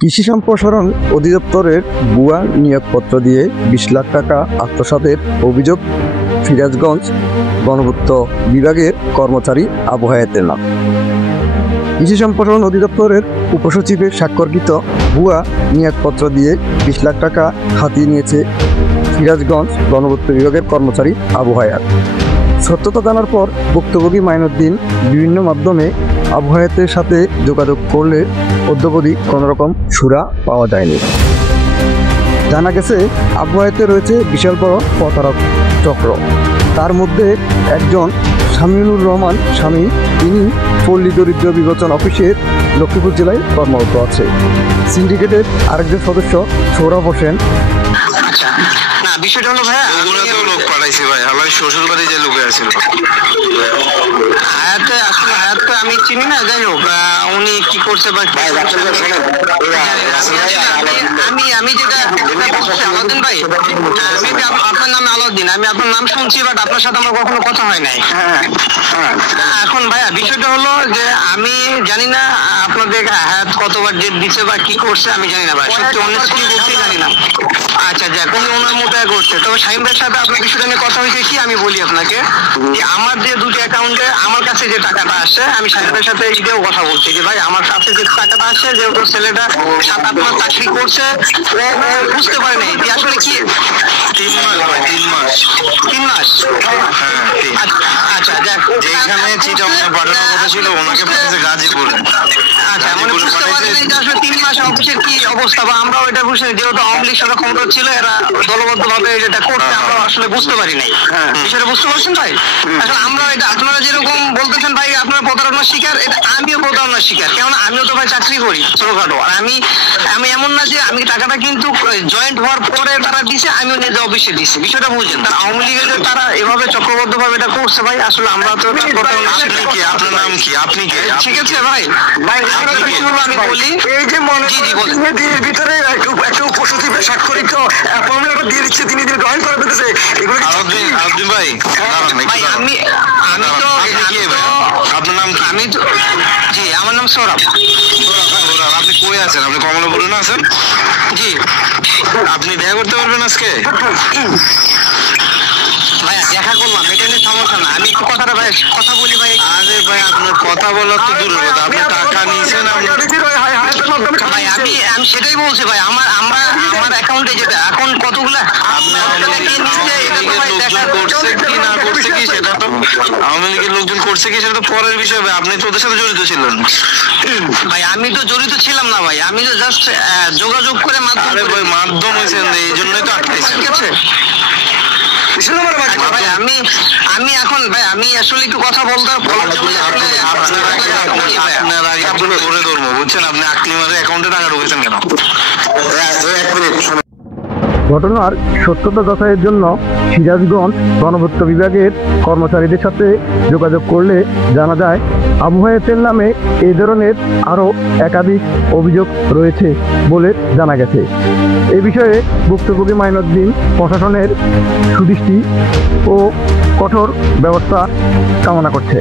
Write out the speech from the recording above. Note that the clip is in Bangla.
কৃষি সম্প্রসারণ অধিদপ্তরের ভুয়া নিয়োগপত্র দিয়ে ২০ লাখ টাকা আত্মসাতের অভিযোগ সিরাজগঞ্জ গণপূর্ত বিভাগের কর্মচারী আবু হায়াতের নাম। কৃষি সম্প্রসারণ অধিদপ্তরের উপসচিবের স্বাক্ষরকৃত ভুয়া নিয়োগপত্র দিয়ে ২০ লাখ টাকা হাতিয়ে নিয়েছে সিরাজগঞ্জ গণপূর্ত বিভাগের কর্মচারী আবু হায়াত। সত্যতা জানার পর ভুক্তভোগী মাইনুদ্দিন বিভিন্ন মাধ্যমে আবু হায়াতের সাথে যোগাযোগ করলে অদ্যাবধি কোনোরকম সুরা পাওয়া যায়নি। জানা গেছে আবু হায়াতে রয়েছে বিশাল বড় প্রতারক চক্র। তার মধ্যে একজন শামীমুর রহমান স্বামী, তিনি পল্লী দরিদ্র বিবেচনা অফিসের লক্ষ্মীপুর জেলায় কর্মরত আছে। সিন্ডিকেটের আরেকজন সদস্য সৌরভ হোসেন। বিষয়টা হলো ভাই, লোক পাঠাইছি ভাই, আমার শ্বশুর বাড়ি যে লোকে আছিল হায়াতে আমি চিনি না। যাই হোক, উনি কি করছে বা আমি যেটা বলছি আলাউদ্দিন ভাই, আপনার নাম আলাউদ্দিন, আমি আপনার নাম শুনছি, বাট আপনার সাথে আমার কখনো কথা হয় নাই। এখন ভাইয়া বিষয়টা হলো যে আমি জানি না আপনাদের হায়াত কতবার ডেট দিচ্ছে বা কি করছে আমি জানি না ভাই, সত্যি অনেস্টলি বলতে জানি না। আচ্ছা যাক, উনি ওনার মতো করছে। তবে শাহিম ভাইয়ের সাথে আপনার বিষয়টা নিয়ে কথা হয়েছে কি, আমি বলি আপনাকে যে আমার যে দুটি অ্যাকাউন্টে আমার কাছে যে টাকাটা আসছে, আমি শাহিম ভাইয়ের সাথে এটাও কথা বলছি যে ভাই আমার কাছে যে টাকাটা আসছে, যেহেতু ছেলেটা ৭-৮ মাস চাকরি করছে, ও বুঝতে পারে নাই যে আসলে কি ৩ মাস। আচ্ছা যাক, যেখানে চিটাগাং পাঠানোর কথা ছিল ওনাকে পাঠিয়েছে গাজীপুরে। আচ্ছা, মানে বুঝতে পারেন যে আসলে ৩ মাস অফিসের কি অবস্থা, বা আমরাও এটা বুঝতে, যেহেতু আওয়ামী লীগ সরকার ক্ষমতা ছিল, এরা দলবদ্ধ ভাবে যেটা করতে আমরা আসলে বুঝতে পারি নাই। বিষয়টা বুঝতে পারছেন ভাই? আসলে আমরা এটা আপনারা যেরকম বলতেছেন ভাই আপনারা প্রতারণার শিকার, এটা আমিও প্রতারণার শিকার, কেননা আমিও তো ভাই চাকরি করি ছোটখাটো। আর আমি এমন না যে আমি টাকাটা কিন্তু জয়েন্ট হওয়ার পরে তারা দিছে, আমিও নিজে অফিসে দিচ্ছি। বিষয়টা বুঝছেন? তারা আওয়ামী লীগের তারা এভাবে চক্রবদ্ধ ভাবে এটা করছে ভাই। আসলে আমরা তো আপনার নাম কি, আপনি কি? ঠিক আছে ভাই, আমি বলি এই যে দিনের ভিতরে একটা উপসচিবের স্বাক্ষরিত অ্যাপয়েন্টমেন্ট দিয়ে দিচ্ছে, তিনি জয়েন করে ফেলতেছে। এগুলো আলাউদ্দিন ভাই, আমি তো আপনার নাম কি? আমি তো জি, আমার নাম সৌরভ। আপনি কই আছেন? আপনি কমলাপুরে না আছেন? জি। আপনি দেখা করতে পারবেন আজকে? ভাইয়া দেখা করলাম, এটা নিয়ে সমস্যা না। আমি একটু কথাটা ভাই কথা বলি ভাই। আরে ভাই, আপনার কথা বলার তো দূরের কথা, আপনি টাকা নিয়েছেন ভাই। আমি সেটাই বলছি ভাই, আমার অ্যাকাউন্টে যেটা এখন কতগুলা সেটা তো আওয়ামী লীগের লোকজন করছে কি সেটা তো পরের বিষয় ভাই। আপনি তো ওদের সাথে জড়িত ছিলেন ভাই। আমি তো জড়িত ছিলাম না ভাই, আমি তো জাস্ট যোগাযোগ করে মাধ্যম হয়েছেন, এই জন্যই তো আটকাইছেন। ঠিক আছে ভাই, আমি এখন ভাই আমি আসলে একটু কথা বলতে বুঝছেন, আপনি আকলিমারের অ্যাকাউন্টে টাকা ঢুকেছেন কেন? ঘটনার সত্যতা যাচাইয়ের জন্য সিরাজগঞ্জ গণপূর্ত বিভাগের কর্মচারীদের সাথে যোগাযোগ করলে জানা যায় আবু হায়াতের নামে এই ধরনের আরও একাধিক অভিযোগ রয়েছে বলে জানা গেছে। এ বিষয়ে ভুক্তভোগী মাইনুদ্দিন প্রশাসনের সুদৃষ্টি ও কঠোর ব্যবস্থা কামনা করছে।